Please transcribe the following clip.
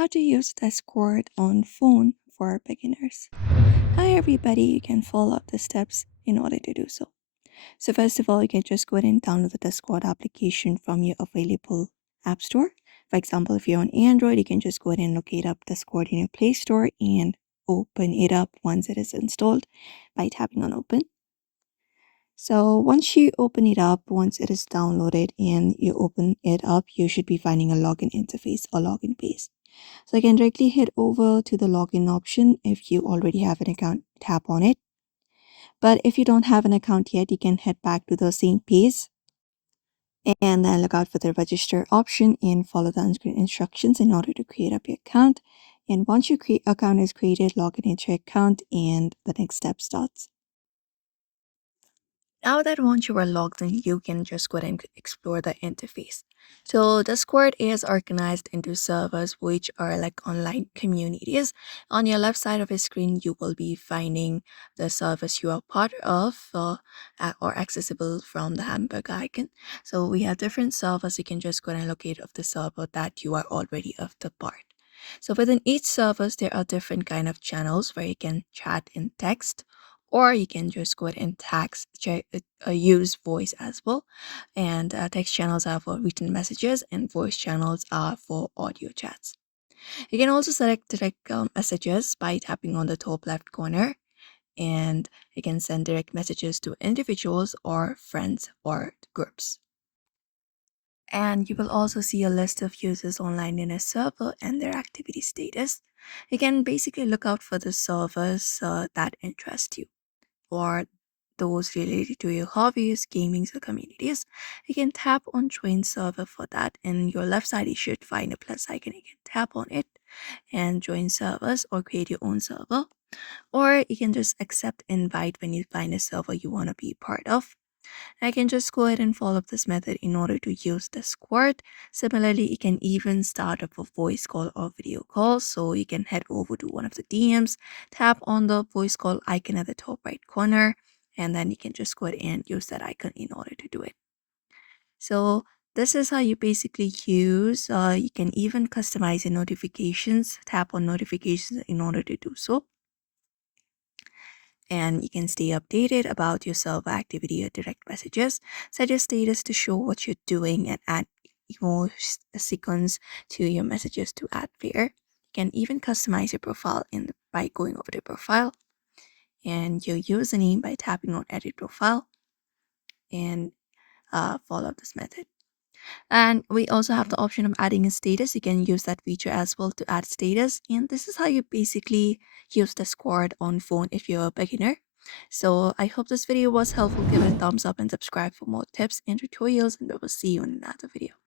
how to use Discord on phone for beginners. Hi everybody, you can follow up the steps in order to do so. So first of all, you can just go ahead and download the Discord application from your available app store. For example, if you're on Android, you can just go ahead and locate up Discord in your Play Store and open it up once it is installed by tapping on open. So once you open it up, once it is downloaded and you open it up, you should be finding a login interface or login page. So I can directly head over to the login option. If you already have an account, tap on it. But if you don't have an account yet, you can head back to the same page and then look out for the register option and follow the on-screen instructions in order to create up your account. And once your account is created, log in into your account and the next step starts. Now that once you are logged in, you can just go ahead and explore the interface. So Discord is organized into servers which are like online communities. On your left side of your screen, you will be finding the servers you are part of or accessible from the hamburger icon. So we have different servers. You can just go ahead and locate of the server that you are already of the part. So within each servers, there are different kind of channels where you can chat in text, or you can just go ahead and use voice as well. And text channels are for written messages, and voice channels are for audio chats. You can also select direct messages by tapping on the top left corner, and you can send direct messages to individuals or friends or groups. And you will also see a list of users online in a server and their activity status. You can basically look out for the servers that interest you, or those related to your hobbies, gamings, or communities. You can tap on join server for that. In your left side, you should find a plus icon. You can tap on it and join servers or create your own server. Or you can just accept invite when you find a server you want to be part of. I can just go ahead and follow up this method in order to use Discord. Similarly, you can even start up a voice call or video call. So you can head over to one of the DMs, tap on the voice call icon at the top right corner, and then you can just go ahead and use that icon in order to do it. So this is how you basically use, you can even customize your notifications, tap on notifications in order to do so. And you can stay updated about your server activity or direct messages. Set your status to show what you're doing and add sequence to your messages to add flair. You can even customize your profile by going over to profile and your username by tapping on edit profile and follow this method. And we also have the option of adding a status. You can use that feature as well to add status. And this is how you basically use Discord on phone if you're a beginner. So I hope this video was helpful. Give it a thumbs up and subscribe for more tips and tutorials, and we will see you in another video.